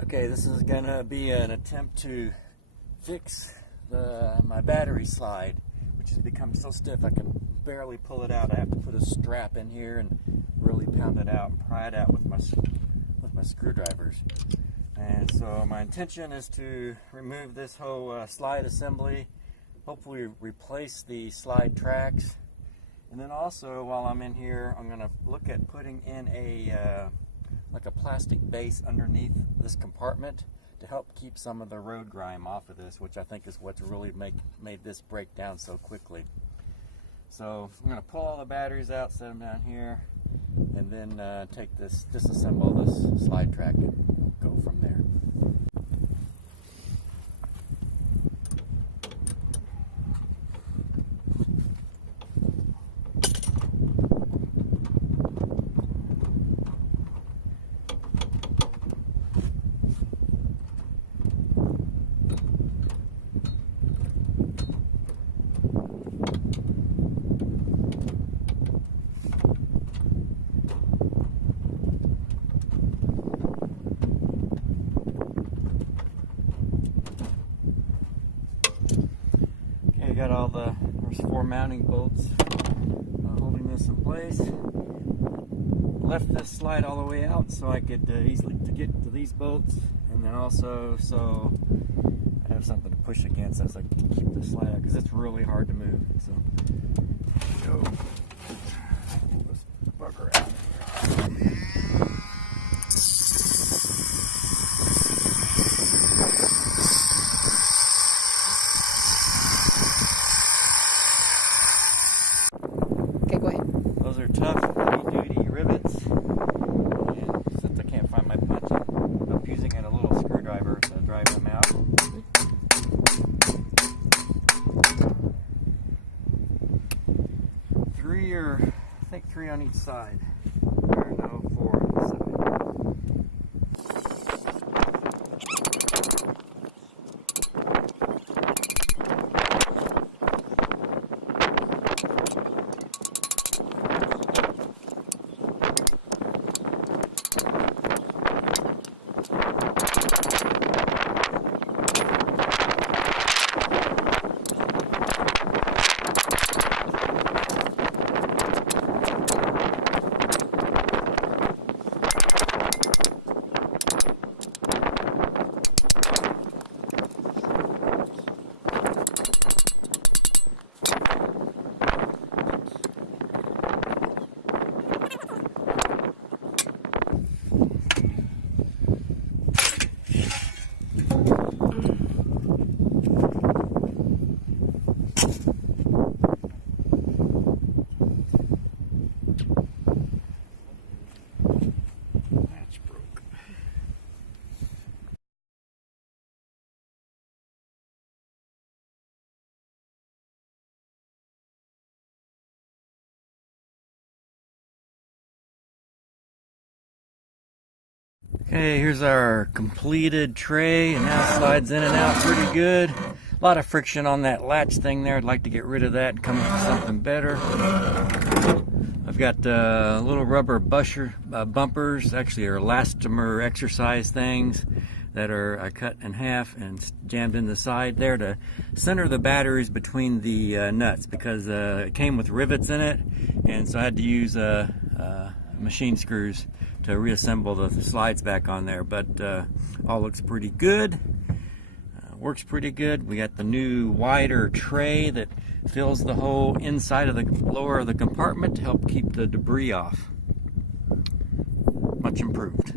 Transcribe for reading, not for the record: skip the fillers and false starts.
Okay, this is gonna be an attempt to fix my battery slide, which has become so stiff I can barely pull it out. I have to put a strap in here and really pound it out, pry it out with my screwdrivers. And so my intention is to remove this whole slide assembly, hopefully replace the slide tracks, and then also while I'm in here I'm gonna look at putting in like a plastic base underneath this compartment to help keep some of the road grime off of this, which I think is what's really made this break down so quickly. So I'm going to pull all the batteries out, set them down here, and then disassemble this slide track and go from there. Got there's 4 mounting bolts holding this in place. Left this slide all the way out so I could easily get to these bolts, and then also so I have something to push against as I keep the slide out, because it's really hard to move. So go this bugger out. Those are tough, heavy-duty rivets, and since I can't find my punch, I'm using a little screwdriver to drive them out. 3 or I think 3 on each side. Or no, 4 on each side. Okay, here's our completed tray, and now it slides in and out pretty good. A lot of friction on that latch thing there. I'd like to get rid of that and come up with something better. I've got little rubber bumpers, actually are elastomer exercise things that I cut in half and jammed in the side there to center the batteries between the nuts, because it came with rivets in it, and so I had to use machine screws to reassemble the slides back on there. But all looks pretty good, works pretty good. We got the new wider tray that fills the whole inside of the lower of the compartment to help keep the debris off. Much improved.